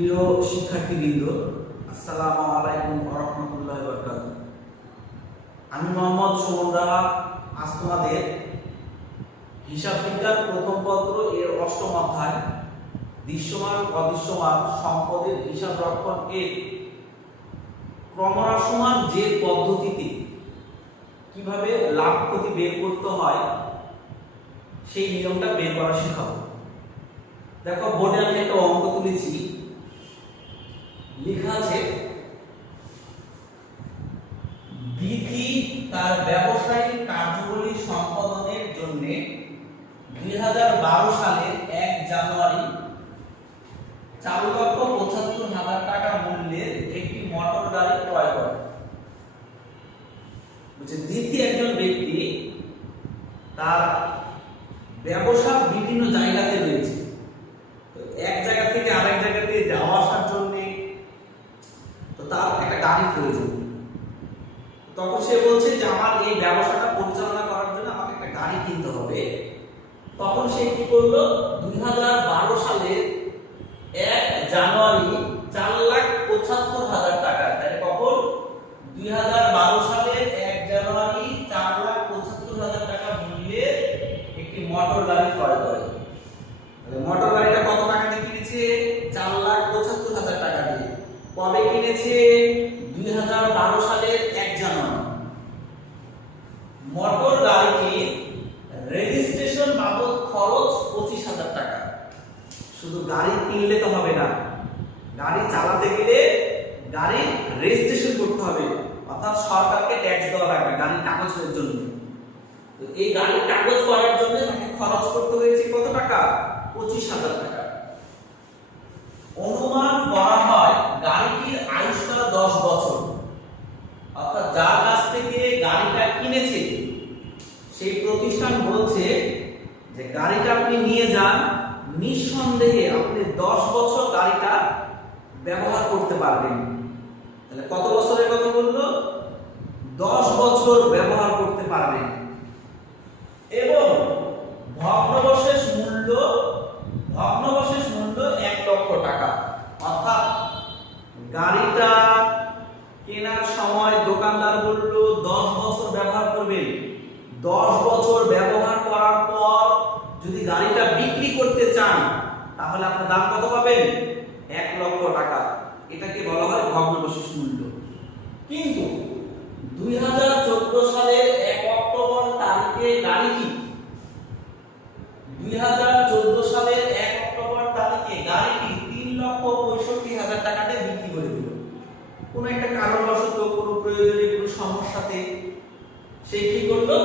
প্রিয় শিক্ষার্থীবৃন্দ, আসসালামু আলাইকুম ওয়া রাহমাতুল্লাহি ওয়া বারাকাতুহু। আমি মোহাম্মদ সুমন রাহা আজ তোমাদের হিসাব বিজ্ঞান প্রথম পত্র এর অষ্টম অধ্যায় দৃশ্যমান অদৃশ্যমান সম্পদের হিসাব রক্ষণ এর ক্রমহ্রাসমান যে পদ্ধতিতে কিভাবে লাভ ক্ষতি বের করতে হয় সেই নিয়মটা বের করা শেখাবো। দেখো, বোর্ডে আমি একটা অঙ্ক তুলেছি, লেখা আছে বিধি তার ব্যবসায়িক কার্যাবলী সম্পাদনের জন্য 2012 সালের 1 জানুয়ারি 4,75,000 টাকা মূল্যের একটি মোটর গাড়ি ক্রয় করে। দ্বিতীয় একজন ব্যক্তি তার ব্যবসা বিভিন্ন জায়গাতে রয়েছে, তো এক জায়গা থেকে আরেক জায়গাতে যাওয়া আসার জন্য তো তার একটা গাড়ি প্রয়োজন। তখন সে বলছে যে আমার এই ব্যবসাটা পরিচালনা করার জন্য আমাকে একটা গাড়ি কিনতে হবে। তখন সে কি করলো, 2012 সালের 1 জানুয়ারি 4,75,000 টাকা, তাই কখন 2012 সালের 1 জানুয়ারি 4,75,000 টাকা মূল্যের একটি মোটর গাড়ি ক্রয় করে। মোটর গাড়িটা কত টাকা দিয়ে কিনেছে? 4,75,000 টাকা দিয়ে। কবে কিনেছে? 2012 সালের 1 জানুয়ারি। মোটর গাড়িটির রেজিস্ট্রেশন বাবদ খরচ 25,000 টাকা। শুধু গাড়ি কিনলে তো হবে না, গাড়ি চালাতে গেলে গাড়ির রেজিস্ট্রেশন করতে হবে, অর্থাৎ সরকারকে ট্যাক্স দেওয়া লাগবে গাড়ির কাগজের জন্য। তো এই গাড়ির কাগজ করার জন্য তাকে খরচ করতে হয়েছে কত টাকা? 25,000 টাকা। অনুমান করা হয় গাড়িটির আয়ুষ্কাল 10 বছর, অর্থাৎ যার কাছ থেকে গাড়িটা কিনেছে সেই প্রতিষ্ঠান বলছে যে গাড়িটা আপনি নিয়ে যান, নিঃসন্দেহে আপনি 10 বছর গাড়িটা ব্যবহার করতে পারবেন। তাহলে কত বছরের কথা বললো? 10 বছর ব্যবহার করতে পারবেন। এবং ভগ্নাবশেষ মূল্য 1 লক্ষ টাকা। অর্থাৎ গাড়িটা কেনার সময় দোকানদার বলল 10 বছর ব্যবহার করবেন। 10 বছর ব্যবহার করার পর যদি গাড়িটা বিক্রি করতে চান তাহলে আপনার দাম কত পাবেন? 1 লক্ষ টাকা। এটাকে বলা হয় ভগ্নাবশেষ মূল্য। কিন্তু 2014 সালের 1 অক্টোবর তারিখে গাড়িটি 2014 সালের 1 অক্টোবর তারিখে গাড়িটি 3,65,000 টাকাতে বিক্রি করে দিল। কোন একটা কারণবশত, কোনো প্রয়োজনে, কোনো সমস্যাতে সে কি করলো,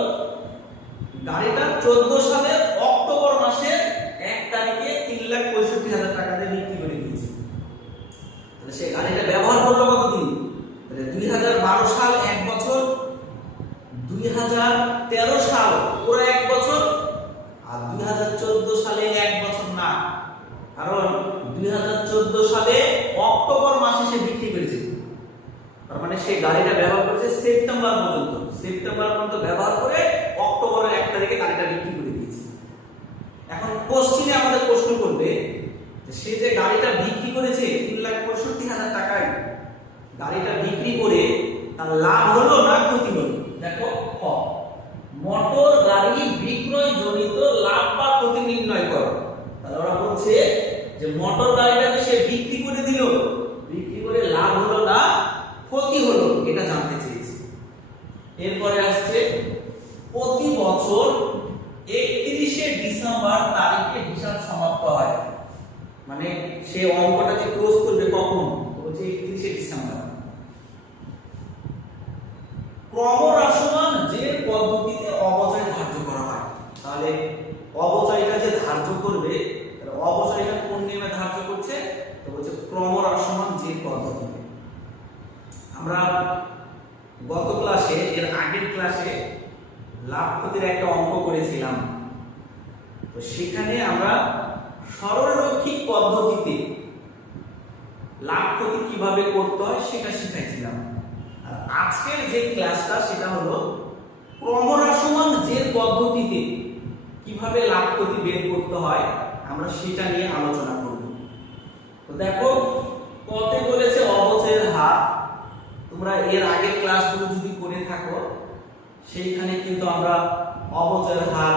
গাড়িটা 14 সালের অক্টোবর মাসের 1 তারিখে 3,65,000 টাকাতে বিক্রি করে দিয়েছে। তাহলে সে গাড়িটা ব্যবহার করলো কতদিন? তাহলে 2012 সাল 1 বছর, 2013 সাল পুরো 1 বছর, আর 2014 সালে 1 বছর না, কারণ 2014 সালে অক্টোবর মাসে সে বিক্রি করেছে। তার মানে সে গাড়িটা ব্যবহার করেছে সেপ্টেম্বর পর্যন্ত ব্যবহার করে অক্টোবরের 1 তারিখে গাড়িটা বিক্রি করে দিয়েছে। এখন কোশ্চেনে আমাদের প্রশ্ন করবে যে সে যে গাড়িটা বিক্রি করেছে 3,65,000 টাকায়, গাড়িটা বিক্রি করে তার লাভ হলো না ক্ষতি হলো? দেখো, ক মোটর গাড়ি বিক্রয় জনিত লাভ বা ক্ষতি নির্ণয় করো। তাহলে ওরা বলছে যে মোটর গাড়িটাকে সে বিক্রি করে দিল, বিক্রি করে লাভ হলো না ক্ষতি হলো, এটা জানতে চেয়েছে। এরপরে আসছে প্রতি বছর 31শে ডিসেম্বর তারিখে হিসাব সমাপ্ত হয়। মানে সে অঙ্কটাকে ক্লোজ করবে কখন? বলছে 31শে ডিসেম্বর। ক্রমহ্রাসমান যে পদ্ধতিতে অবচয় ধার্য করা হয়। তাহলে অবচয়টা যে ধার্য করবে, অবচয়টা কোন নিয়মে ধার্য করছে? তো বলছে ক্রমহ্রাসমান যে পদ্ধতিতে। আমরা গত ক্লাসে, এর আগের ক্লাসে লাভ ক্ষতির একটা অঙ্ক করেছিলাম। তো সেখানে আমরা সরলরৈখিক পদ্ধতিতে লাভ ক্ষতি কিভাবে করতে হয় সেটা শিখাইছিলাম। আর আজকের যে ক্লাসটা সেটা হলো ক্রমহ্রাসমান যে পদ্ধতিতে কিভাবে লাভ ক্ষতি বের করতে হয় আমরা সেটা নিয়ে আলোচনা করব। তো দেখো ক্লাসগুলো যদি করে থাকো সেইখানে কিন্তু আমরা অবচয়ের হার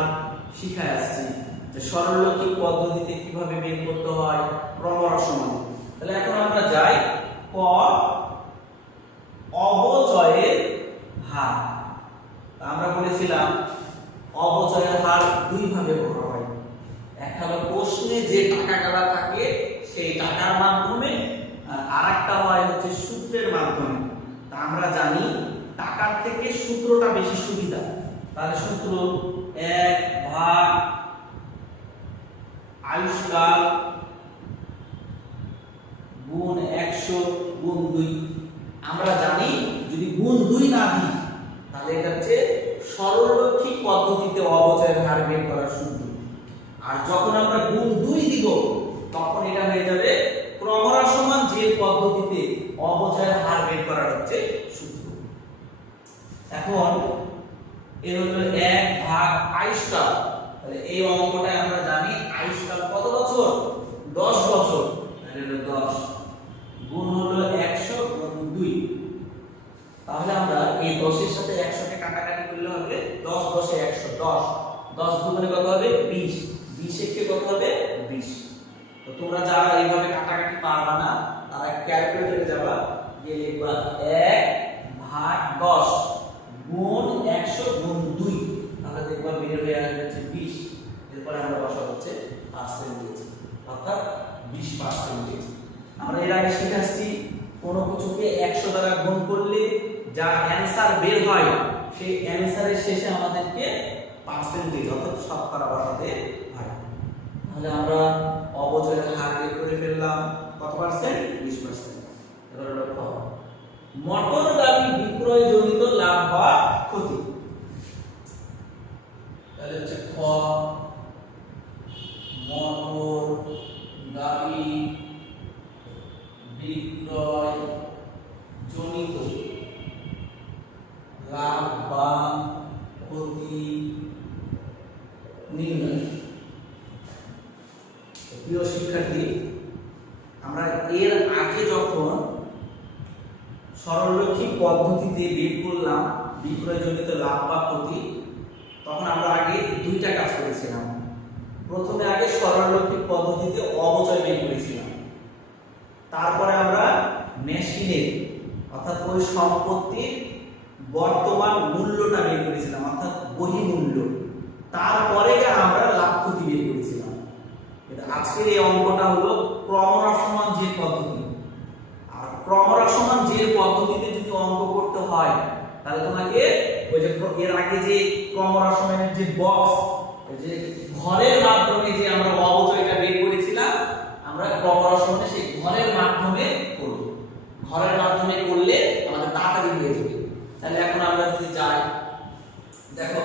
শিখায় আসছি, যে সরলরৈখিক পদ্ধতিতে কিভাবে বের করতে হয় ক্রমহর সমান। তাহলে এখন আমরা যাই ক, অবচয়ের হার। আমরা বলেছিলাম অবচয়ের হার দুই ভাবে করা হয়, একটা হলো প্রশ্নে যে টাকাটা থাকে সেই টাকার মাধ্যমে, আর একটা হয় হচ্ছে সূত্রের মাধ্যমে। তা আমরা জানি টাকার থেকে সূত্রটা বেশি সুবিধা। তাহলে সূত্র 1 ভাগ আয়ুষ্কাল গুণ 100 গুণ 2। আমরা জানি যদি গুণ 2 না দিই তাহলে এটা হচ্ছে সরলরৈখিক পদ্ধতিতে অবচয়ের হার বের করার সূত্র, আর যখন আমরা গুণ 2 দিব তখন এটা হয়ে যাবে ক্রমহর সমান যে পদ্ধতিতে অবচয়ের হার বের করার হচ্ছে সূত্র। এখন এর হলো 1 ভাগ আয়ুষ্কাল। তাহলে এই অঙ্কটা আমরা জানি আয়ুষ্কাল কত বছর? 10 বছর। তাহলে হলো 10 গুণ হলো 100 গুণ 2। তাহলে আমরা এই 10 এর সাথে 100 কে কাটাকাটি করলে হবে 10 10 এ 100, 10 10 দুগুণে কত হবে? 20, 20 এ কত হবে? 20। তো তোমরা যারা এইভাবে কাটাকাটি পারবা না তারা ক্যালকুলেটরে যাবা, গিয়ে লিখবা 1 ভাগ 10 গুণ 100 গুণ 2। তাহলে দেখবা বের হয়ে আসছে 20। এরপরে আমরা বসাবো হচ্ছে পার্সেন্টেজ, অর্থাৎ 20%। আমরা এর আগে শিখেছি কোনো কিছুকে 100 দ্বারা গুণ করলে যা অ্যানসার বের হয় সেই অ্যানসারের শেষে আমাদেরকে পার্সেন্টেজ অর্থাৎ শতকরা বসাতে হয়। তাহলে আমরা অবচয়ের হার বের করে ফেললাম কত পার্সেন্ট? 20%। এবার লক্ষ্য মোটর গাড়ি বিক্রয়জনিত লাভ বা ক্ষতি। তাহলে হচ্ছে খ, মোটর গাড়ি বিক্রয়জনিত লাভ বা ক্ষতি নির্ণয়। প্রিয় শিক্ষার্থী, আমরা এর আগে যখন সরলরৈখিক পদ্ধতিতে বের করলাম বিক্রয়জনিত লাভ বা ক্ষতি, তখন আমরা আগে দুইটা কাজ করেছিলাম। প্রথমে আগে সরলরৈখিক পদ্ধতিতে অবচয় বের করেছিলাম, তারপরে আমরা মেশিনের অর্থাৎ ওই সম্পত্তির বর্তমান মূল্যটা বের করেছিলাম অর্থাৎ বহিঃমূল্য, তারপরে আমরা লাভ ক্ষতি বের করেছিলাম। আজকের এই অঙ্কটা হলো ক্রমহর সমান যে পদ্ধতি। আর ক্রমহর সমান যে পদ্ধতিতে যদি অঙ্ক করতে হয় তাহলে তোমাকে ওই যে এর আগে যে ক্রমহর সমানের যে বক্স, যে ঘরের মাধ্যমে যে আমরা অবচয়টা বের করেছিলাম, আমরা ক্রমহর সমানে সেই ঘরের মাধ্যমে করব। ঘরের মাধ্যমে করলে আমাদের তাড়াতাড়ি হয়ে যাবে। তাহলে এখন আমরা যদি যাই, দেখো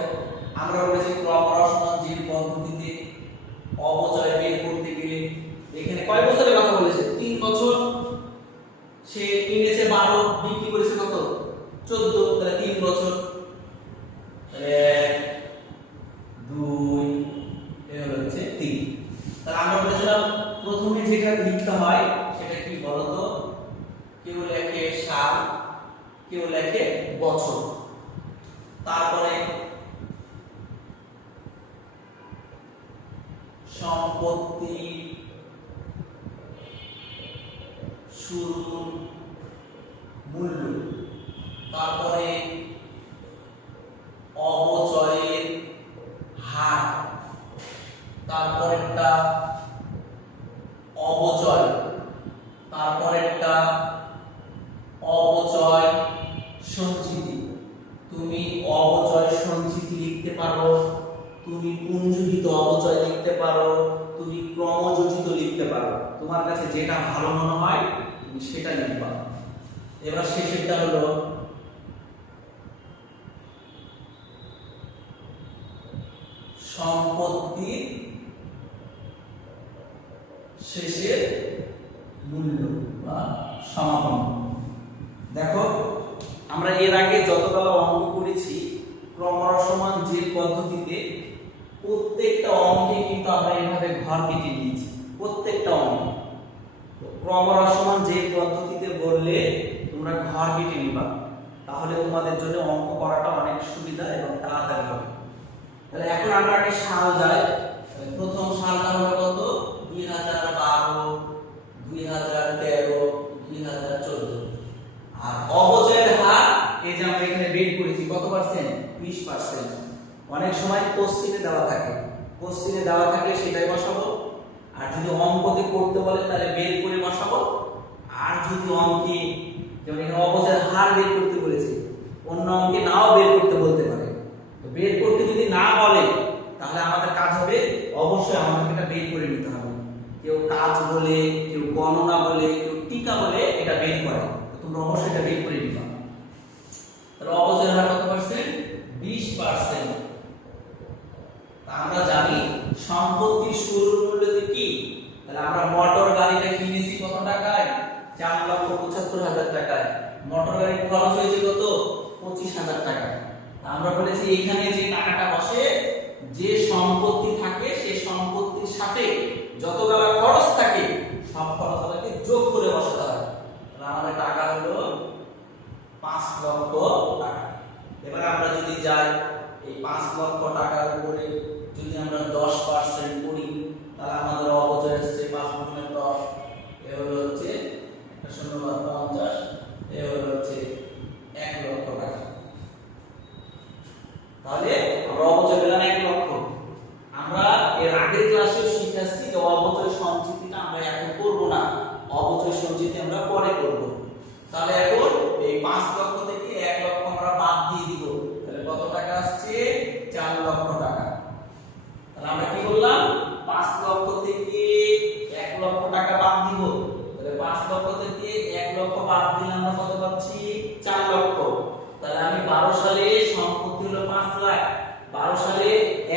আমরা বলেছি ক্রমহর সমান যে পদ্ধতিতে অবচয় বের করতে গেলে এখানে কয় বছরের কথা বলেছে? 3 বছর। সে কিনেছে 12, বিক্রি করেছে কত? 14। তাহলে 3 বছর। 1 2 এই হলো হচ্ছে 3। তাহলে আমরা বলেছিলাম প্রথমে যেটা লিখতে হয় সেটা কি বলতো? কেউ লেখে সাল, কেউ লেখে বছর, তারপরে সম্পত্তি শুরু মূল্য, তারপরে অবচয়ের হার, তারপরেরটা অবচয়, তারপরেরটা অবচয় সঞ্চিতি। তুমি অবচয় সঞ্চিতি লিখতে পারো, তুমি পুঞ্জীভূত অবচয় লিখতে পারো, তুমি ক্রমযোজিত লিখতে পারো। তোমার কাছে যেটা ভালো মনে হয় তুমি সেটা লিখবা। এবার শেষেরটা হলো সম্পত্তির শেষের মূল্য বা সমাপন। দেখো আমরা এর আগে যতগুলো অঙ্ক করেছি ক্রমহর সমান যে পদ্ধতিতে, প্রত্যেকটা অঙ্কে কিন্তু আমরা এইভাবে ঘর কেটে নিয়েছি। প্রত্যেকটা অঙ্ক ক্রমহর সমান যে পদ্ধতিতে বললে তোমরা ঘর কেটে নিবা। তাহলে তোমাদের জন্য অঙ্ক করাটা অনেক সুবিধা এবং তাড়াতাড়ি হবে। তাহলে এখন আমরা একটা সাল যাই। প্রথম সালটা হলো কত? 2012, 2013, 2014। আর অবচয়ের হার এই যে আমরা এখানে বের করেছি কত পার্সেন্ট? 20%। অনেক সময় কোশ্চেনে দেওয়া থাকে, সেটাই বসাবো। আর যদি অঙ্কতে করতে বলে তাহলে বের করে বসাবো। আর যদি অঙ্কে যেমন এখানে অবচয়ের হার বের করতে বলেছে, অন্য অঙ্কে নাও বের করতে বলতে পারে। তো বের করতে যদি না বলে তাহলে আমাদের কাজ হবে অবশ্যই আমাদের এটা বের করে নিতে হবে। কেউ কাজ বলে, কেউ গণনা বলে, কেউ টিকা বলে এটা বের করে। তোমরা অবশ্যই এটা বের করে নিবা। তাহলে অবচয়ের হার কত পার্সেন্ট? 20%। আমরা জানি সম্পত্তির শুরু মূল্য কি? তাহলে আমরা মোটর গাড়িটা কিনেছি কত টাকায়? 4,75,000 টাকায়। মোটর গাড়ির খরচ হয়েছে কত? 25,000 টাকা। আমরা বলেছি এখানে যে টাকাটা বসে, যে সম্পত্তি থাকে সেই সম্পত্তির সাথে যতগুলো খরচ থাকে সব খরচগুলোকে যোগ করে বসাতে হয়। তাহলে আমাদের টাকা হলো 5 লক্ষ টাকা। এবারে আমরা যদি যাই এই 5 লক্ষ টাকার উপরে যদি আমরা 10% করি তাহলে আমাদের অবচয় আসছে 5 গুণে 10, এ হলো হচ্ছে 0.50, এ হলো হচ্ছে 1 লক্ষ টাকা। তাহলে আমরা অবচয় পেলাম 1 লক্ষ। আমরা এর আগের ক্লাসে শিখেছি যে অবচয় সঞ্চিতিটা আমরা এখন করব না, অবচয় সঞ্চিতি আমরা পরে করব। তাহলে এখন এই 5 লক্ষ থেকে 1 লক্ষ আমরা বাদ দিয়ে দিব। তাহলে কত টাকা আসছে? 4 লক্ষ টাকা। তাহলে আমরা কি করলাম? 5 লক্ষ থেকে 1 লক্ষ টাকা বাদ দিব। তাহলে 5 লক্ষ থেকে 1 লক্ষ বাদ দিলে আমরা কত পাচ্ছি? 4 লক্ষ। তাহলে আমি 12 সালে সম্পত্তি হলো 5 লাখ। 12 সালে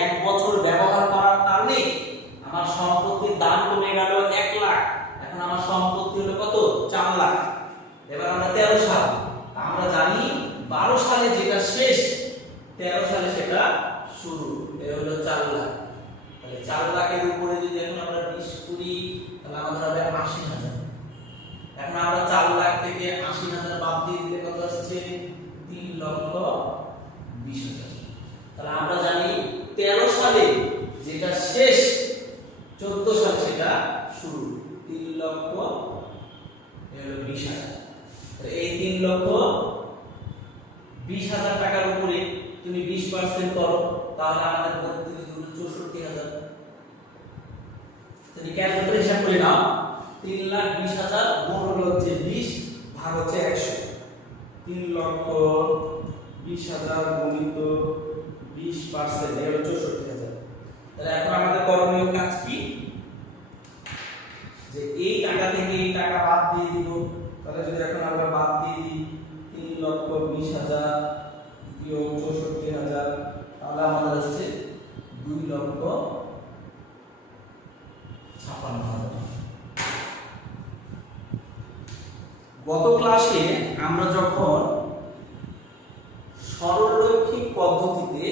1 বছর ব্যবহার করার কারণে আমার সম্পত্তির দাম কমে গেল 1 লাখ। এখন আমার সম্পত্তি হলো কত? 4 লাখ। এবার আমরা 13 সাল, আমরা জানি 12 সালে যেটা শেষ 13 সালে সেটা শুরু। এ হলো 4 লাখ। তাহলে 4 লাখের উপরে যদি এখন আমরা 20 করি তাহলে আমাদের হবে 80,000। এখন আমরা 4 লাখ থেকে 80,000 বাদ দিয়ে দিলে কত আসছে? 3,20,000। তাহলে আমরা জানি 13 সালে যেটা শেষ 14 সালে সেটা শুরু। 3,20,000। তাহলে এই 3,20,000 টাকার উপরে তুমি 20% করো তাহলে আমাদের 64,000। তুমি ক্যালকুলেটর হিসাব করে নাও। 3,20,000 গুণ হলো হচ্ছে 20 ভাগ হচ্ছে 100। 3,20,000 গুণিত 20% এর হলো 64,000। তাহলে এখন আমাদের করণীয় কাজ কি? যে এই টাকা থেকে এই টাকা বাদ দিয়ে দিব। তাহলে যদি এখন আমরা বাদ দিয়ে দিই 3,20,000 বিয়োগ 64,000 তাহলে আমাদের আসছে 2,56,000। গত ক্লাসে আমরা যখন সরলরৈখিক পদ্ধতিতে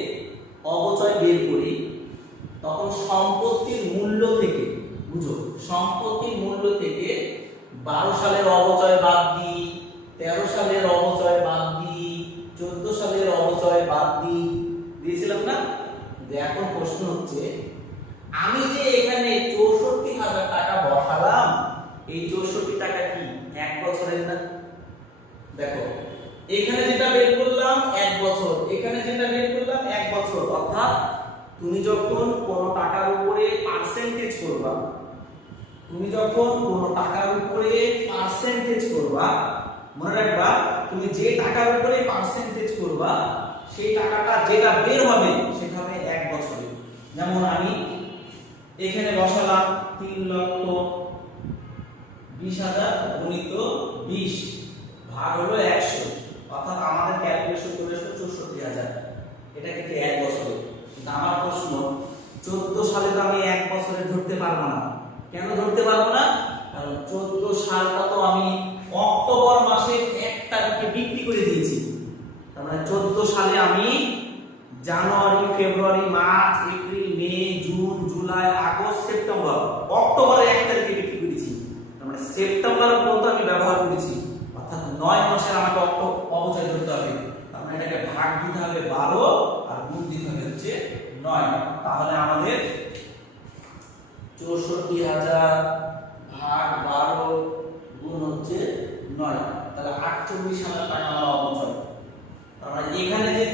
অবচয় বের করি তখন সম্পত্তির মূল্য থেকে, বুঝো, সম্পত্তির মূল্য থেকে 12 সালের অবচয় বাদ দিই, 13 সালের অবচয় বাদ দিই, 14 সালের অবচয় বাদ দিই, দিয়েছিলাম না? এখন প্রশ্ন হচ্ছে আমি যে এখানে 64,000 টাকা বসালাম, এই 64 টাকা কি 1 বছরের না? দেখো এখানে যেটা বের করলাম 1 বছর, এখানে যেটা বের করলাম 1 বছর। অর্থাৎ তুমি যখন কোনো টাকার উপরে পার্সেন্টেজ করবা, মনে রাখবা তুমি যে টাকার উপরে পার্সেন্টেজ করবা সেই টাকাটা যেটা বের হবে সেটা হবে 1 বছরে। যেমন আমি এখানে বসালাম 3,20,000 গুণিত 20 ভাগ হলো 100। অর্থাৎ আমাদের ক্যালকুলেশন করে আসলো 64,000। এটা কিন্তু 1 বছরে। কিন্তু আমার প্রশ্ন 14 সালে তো আমি 1 বছরে ধরতে পারবো না। কেন ধরতে পারবো না? কারণ 14 সালটা তো আমি অক্টোবর মাসের 1 তারিখে বিক্রি করে দিয়েছি। তার মানে 14 সালে আমি জানুয়ারি, ফেব্রুয়ারি, মার্চ, এপ্রিল, মে, জুন, জুলাই, আগস্ট, সেপ্টেম্বর, অক্টোবরের 1 তারিখে বিক্রি করেছি। তার মানে সেপ্টেম্বর পর্যন্ত আমি ব্যবহার করেছি। অর্থাৎ 9 মাসের আমাকে অবচয় ধরতে হবে। তার মানে এটাকে ভাগ দিতে হবে 12 আর গুণ দিতে হবে হচ্ছে 9। তাহলে আমাদের ৬৪,০০০ ভাগ 12 গুণ হচ্ছে 9, তাহলে ৪৮,০০০ টাকা আমার অবচয়। তার মানে এখানে যে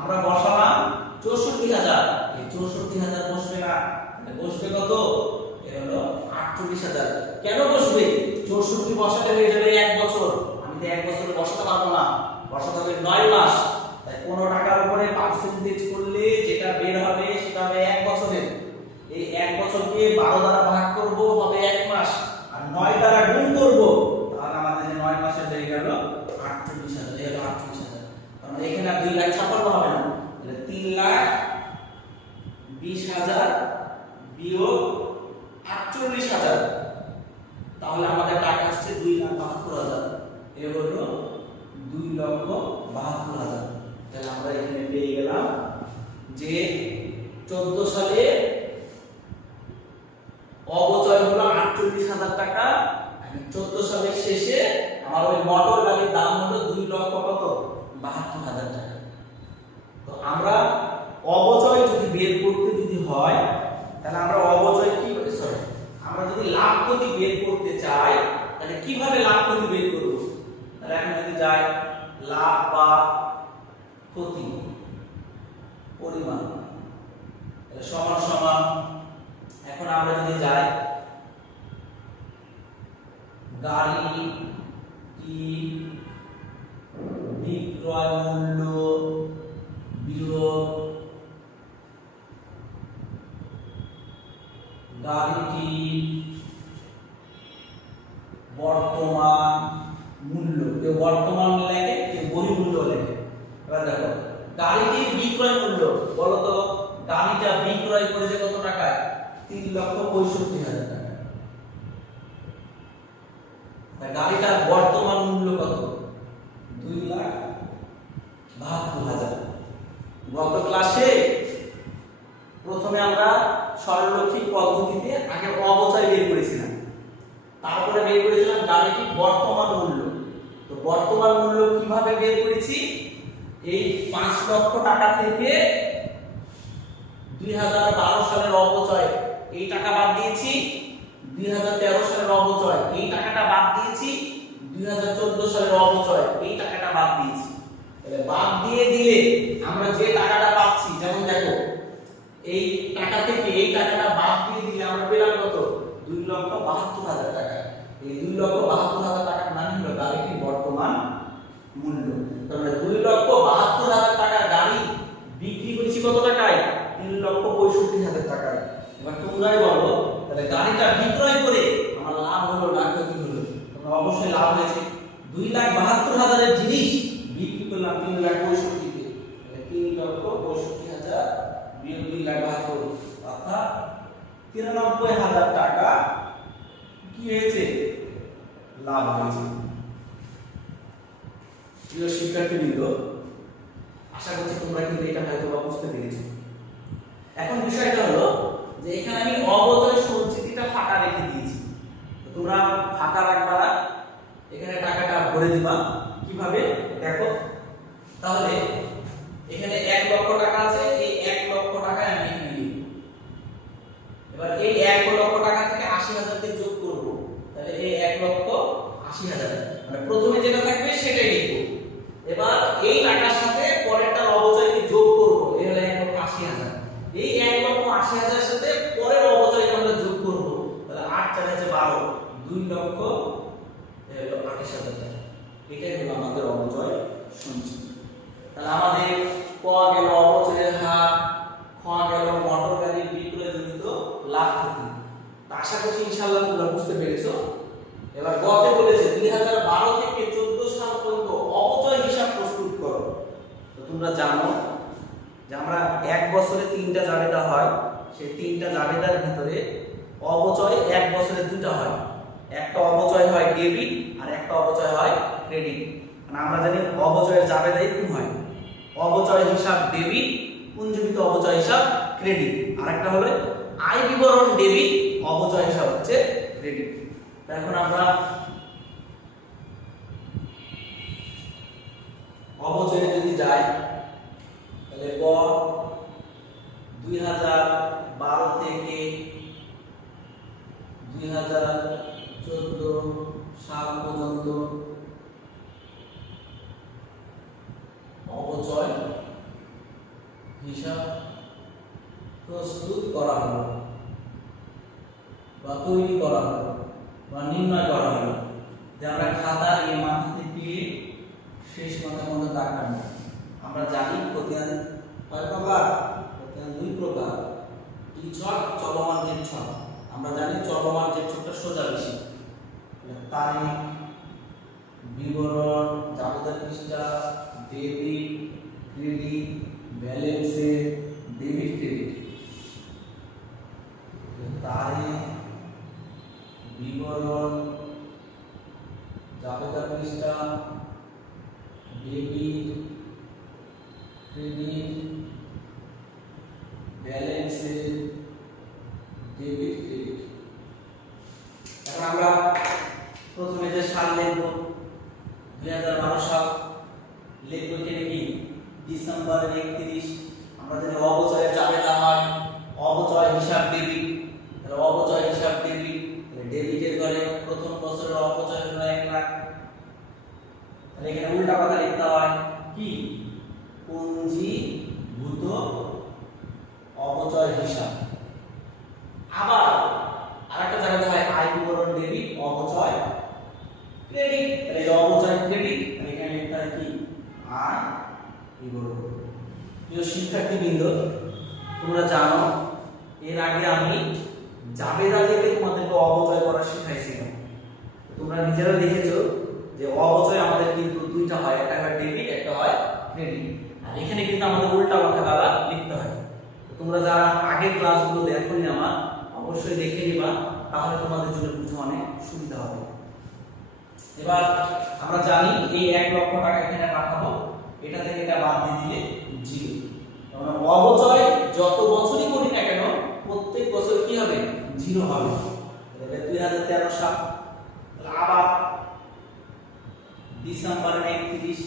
আমরা বসালাম ৬৪,০০০, এই ৬৪,০০০ বসবে না, বসবে কত? এ হলো ৪৮,০০০। কেন বসবে? ৬৪ বসাতে হয়ে যাবে 1 বছর, আমি তো 1 বছরে বসাতে পারবো না, বসাতে হবে 9 মাস। তাই কোন টাকার উপরে পার্সেন্টেজ করলে যেটা বের হবে সেটা হবে 1 বছরের। এই 1 বছরকে 12 দ্বারা ভাগ করব, হবে 1 মাস, আর 9 দ্বারা গুণ করব, তাহলে আমাদের 9 মাসে হয়ে গেল ৪৮,০০০। এই হলো ৪৮,০০০। তার মানে এখানে 2,56,000 হবে না, তাহলে 3,20,000 বিয়োগ ৪৮,০০০, তাহলে আমাদের টাকা আসছে 2,72,000। এ হলো 2,72,000। তাহলে আমরা এখানে পেয়ে গেলাম যে 14 সালে অবচয় হলো ৪৮,০০০ টাকা। 14 সালের শেষে আমার ওই মোটর গাড়ির দাম হলো 2,72,000 টাকা। তো আমরা অবচয় যদি বের করতে যদি হয়, তাহলে আমরা অবচয় কি সরি আমরা যদি লাভ ক্ষতি বের করতে চাই, তাহলে কিভাবে লাভ ক্ষতি বের করব? তাহলে এখন যদি যাই লাভ বা ক্ষতি পরিমাণ, তাহলে সমান সমান, এখন আমরা যদি যাই গাড়ি কি বিক্রয় মূল্য বিয়োগ গাড়িটি বর্তমান মূল্য, কেউ বর্তমান লেখে, কেউ বহির্মূল্য লেখে। এবার দেখো গাড়িটির বিক্রয় মূল্য, বলো তো গাড়িটা বিক্রয় করেছে কত টাকায়? 3,65,000 টাকা। গাড়িটার বর্তমান মূল্য কত? 2,72,000। গত ক্লাসে প্রথমে আমরা সরলরৈখিক পদ্ধতিতে আগে অবচয় বের করেছিলাম, তারপরে বের করেছিলাম গাড়িটির বর্তমান মূল্য। তো বর্তমান মূল্য কিভাবে বের করেছি? এই 5 লক্ষ টাকা থেকে 2012 সালের অবচয় এই টাকা বাদ দিয়েছি, 2013 সালের অবচয় এই টাকাটা বাদ দিয়েছি, 2014 সালের অবচয় এই টাকাটা বাদ দিয়েছি। তাহলে বাদ দিয়ে দিলে আমরা যে টাকাটা পাচ্ছি, যেমন দেখো এই টাকা থেকে এই টাকাটা বাদ দিয়ে দিলে আমরা পেলাম কত? 2,72,000 টাকা। এই 2,72,000 টাকার মানে হলো গাড়িটির বর্তমান মূল্য। তার মানে 2,72,000 টাকার গাড়ি বিক্রি করেছি কত টাকায়? 3,65,000 টাকায়। এবার তোমরাই বলো, তাহলে গাড়িটা বিক্রয় করে আমার লাভ হলো না ক্ষতি হলো? তোমরা অবশ্যই লাভ হয়েছে। 2,72,000 এর জিনিস বিক্রি করলাম 3,65,000 তে, তাহলে 3,65,000 বিয়োগ 2,72,000, অর্থাৎ 93,000 টাকা কি হয়েছে? লাভ হয়েছে। প্রিয় শিক্ষার্থীবৃন্দ, আশা করছি তোমরা কিন্তু এটা হয়তো বুঝতে পেরেছো। এখন বিষয়টা হলো যে এখানে আমি অবচয় সঞ্চিতিটা ফাঁকা রেখে দিয়েছি, তোমরা ফাঁকা রাখবা না, এখানে টাকাটা ভরে দিবা। কিভাবে দেখো, তাহলে এখানে 1 লক্ষ টাকা আছে, এই 1 লক্ষ টাকা আমি এখানে লিখব। এবার এই 1 লক্ষ টাকা থেকে 80,000 কে যোগ করব, তাহলে এই 1,80,000, মানে প্রথমে যেটা থাকবে সেটাই লিখব। এবার এই টাকার সাথে পরেরটার অবচয়কে যোগ করব, এই হলো 1,80,000। এই 1,80,000 এর সাথে পরের অবচয়কে আমরা যোগ করব, তাহলে 8 4 আছে 12, 2,28,000 টাকা। এটাই হলো আমাদের অবচয় সঞ্চিত। তাহলে আমাদের ক গেল অবচয়ের হার, খ গেল মোটর গাড়ির বিক্রয়জনিত লাভ ক্ষতি। আশা করছি ইনশাআল্লাহ তোমরা বুঝতে পেরেছো। এবার গতে বলেছে 2012 থেকে 14 সাল পর্যন্ত অবচয় হিসাব প্রস্তুত করো। তো তোমরা জানো যে আমরা 1 বছরে 3টা জাবেদা হয়, সেই 3টা জাবেদার ভিতরে অবচয় 1 বছরে 2টা হয়। একটা অবচয় হয় ডেবিট আর একটা অবচয় হয় ক্রেডিট। মানে আমরা জানি অবচয়ের জাবেদাই কোন হয়? অবচয় হিসাব ডেবিট, পুঞ্জীবিত অবচয় হিসাব ক্রেডিট। আর একটা হলো আয় বিবরণ ডেবিট, অবচয় হিসাব হচ্ছে ক্রেডিট। এখন আমরা সাল পর্যন্ত অবচয় হিসাব প্রস্তুত করা হলো বা তৈরি করা হলো বা নির্ণয় করা হলো, যে আমরা খাতা এই মাথা থেকে শেষ মাথার মধ্যে দাগ টানবো। আমরা জানি প্রতিদিন কয় প্রকার? প্রতিদিন দুই প্রকার, কি ছক? চলমান যে ছক। আমরা জানি চলমান যে ছকটা সোজা বেশি, তারিখ, বিবরণ, জাবেদা পৃষ্ঠা, ডেবিট ক্রেডিট, ব্যালেন্সে, ডেবিট ক্রেডিট, তারিখ, বিবরণ, জাবেদা পৃষ্ঠা, ডেবিট ক্রেডিট, ব্যালেন্সে, ডেবিট ক্রেডিট। এখন আমরা প্রথমে যে সাল লিখব 2012 সাল লিখব, এখানে কি ডিসেম্বর 31। আমরা যদি অবচয়ের জাবেদা হয় অবচয় হিসাব ডেবিট, তাহলে অবচয় হিসাব ডেবিট, ডেবিটের ঘরে প্রথম বছরের অবচয় হলো 1 লাখ। তাহলে এখানে উল্টা কথা লিখতে হয় কি? পুঞ্জীভূত অবচয় হিসাব। আবার আরেকটা জায়গাতে হয় আয় বিবরণ ডেবিট, অবচয় ক্রেডিট। তাহলে এই অবচয় ক্রেডিট, তাহলে এখানে লিখতে হয় কি? আয় বিবরণ। প্রিয় শিক্ষার্থীবৃন্দ, তোমরা জানো এর আগে আমি জাবেদা থেকে তোমাদেরকে অবচয় করা শিখাইছিলাম। তোমরা নিজেরা দেখেছো যে অবচয় আমাদের কিন্তু দুইটা হয়, একটা হয় ডেবিট, একটা হয় ক্রেডিট। আর এখানে কিন্তু আমাদের উল্টা কথা দ্বারা লিখতে হয়। তোমরা যারা আগের ক্লাসগুলো দেখোনি আমার, অবশ্যই দেখে নিবা, তাহলে তোমাদের জন্য বুঝতে অনেক সুবিধা হবে। এবার আমরা জানি এই 1 লক্ষ টাকা এখানে পাঠাবো, এটা থেকে এটা বাদ দিয়ে দিলে 0। কারণ অবচয় যত বছরই করি না কেন প্রত্যেক বছর কি হবে? 0 হবে। তাহলে 2013 সাল, আবার ডিসেম্বর 31,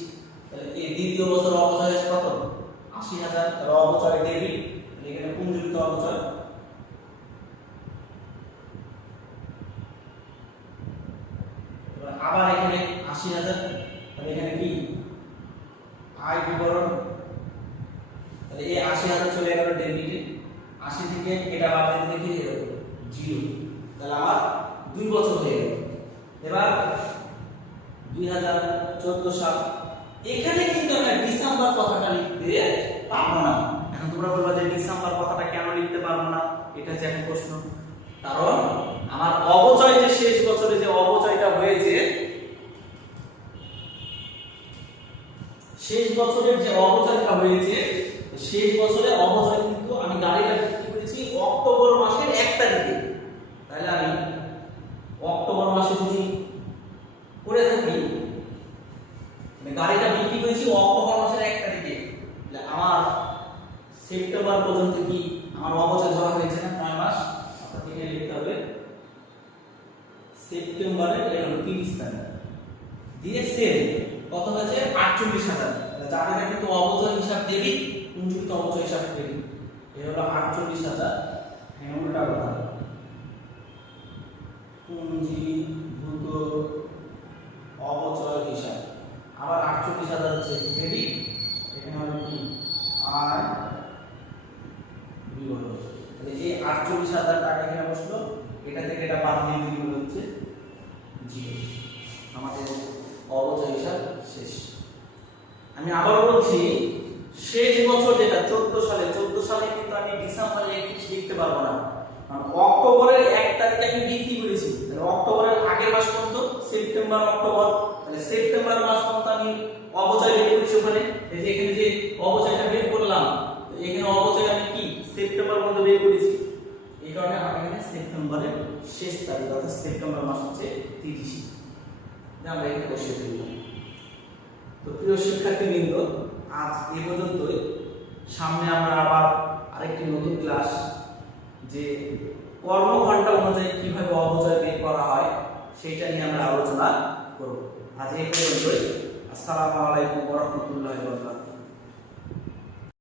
তাহলে এই দ্বিতীয় বছর অবচয় হয়েছে কত? 80,000। তাহলে অবচয় ডেবিট, এখানে পুঞ্জীভূত অবচয়। আবার এখানে 80,000, তাহলে এখানে কি? আয় বিবরণ। তাহলে এই 80,000 চলে গেল ডেবিটে, 80 থেকে এটা বাদ দিলে কি হয়ে গেল? 0। তাহলে আমার 2 বছর হয়ে গেল। এবার 2014 সাল, এখানে কিন্তু আমরা ডিসেম্বর কথাটা লিখতে পারবো না। এখন তোমরা বলবা যে ডিসেম্বর কথাটা কেন লিখতে পারবো না? এটা হচ্ছে একটা প্রশ্ন। কারণ আমার অবচয় যে শেষ বছরে যে অবচয়টা হয়েছে, শেষ বছরের যে অবচয়টা হয়েছে, শেষ বছরে অবচয় কিন্তু আমি গাড়িটা বিক্রি করেছি অক্টোবর মাসের 1 তারিখে। তাহলে আমি অক্টোবর মাসে যদি করে থাকি, গাড়িটা বিক্রি করেছি অক্টোবর মাসের 1 তারিখে, তাহলে আমার সেপ্টেম্বর পর্যন্ত কি আমার অবচয় ধরা হয়েছে না? 9 মাস। অর্থাৎ এখানে লিখতে হবে সেপ্টেম্বরের 30 তারিখ দিয়ে সেল কত হয়েছে? 48,000। জাবেদা কিন্তু অবচয় হিসাব ডেবিট, পুঞ্জীভূত অবচয় হিসাব ক্রেডিট। এই হলো 48,000। হ্যাঁ, উল্টা কথা, পুঞ্জীভূত অবচয় হিসাব। আবার 48,000 হচ্ছে ক্রেডিট, এখানে হলো কি? আয় বিবরণ। তাহলে এই 48,000 টাকা এখানে বসলো, এটা থেকে এটা বাদ দিয়ে দিলে হচ্ছে 0। আমাদের অবচয় হিসাব শেষ। আমি আবার বলছি, শেষ বছর যেটা 14 সালে কিন্তু আমি ডিসেম্বর 31 লিখতে পারবো না, কারণ অক্টোবরের 1 তারিখে আমি বিক্রি করেছি। তাহলে অক্টোবরের আগের মাস পর্যন্ত সেপ্টেম্বর, অক্টোবর, তাহলে সেপ্টেম্বর মাস পর্যন্ত আমি অবচয় বের করেছি। ওখানে এই যে এখানে যে অবচয়টা বের করলাম, এখানে অবচয় আমি কি সেপ্টেম্বর পর্যন্ত বের করেছি। এই কারণে আমার এখানে সেপ্টেম্বরের শেষ তারিখ, অর্থাৎ সেপ্টেম্বর মাস হচ্ছে 30। আমরা এখানে বসিয়ে ফেলব। তো প্রিয় শিক্ষার্থীবৃন্দ, আজ এই পর্যন্তই। সামনে আমরা আবার আরেকটি নতুন ক্লাস, যে কর্মঘণ্টা অনুযায়ী কিভাবে অবচয় বের করা হয় সেটা নিয়ে আমরা আলোচনা করব। আজ এই পর্যন্তই। আসসালামু আলাইকুম ওয়া রাহমাতুল্লাহি ওয়া বারাকাতুহু।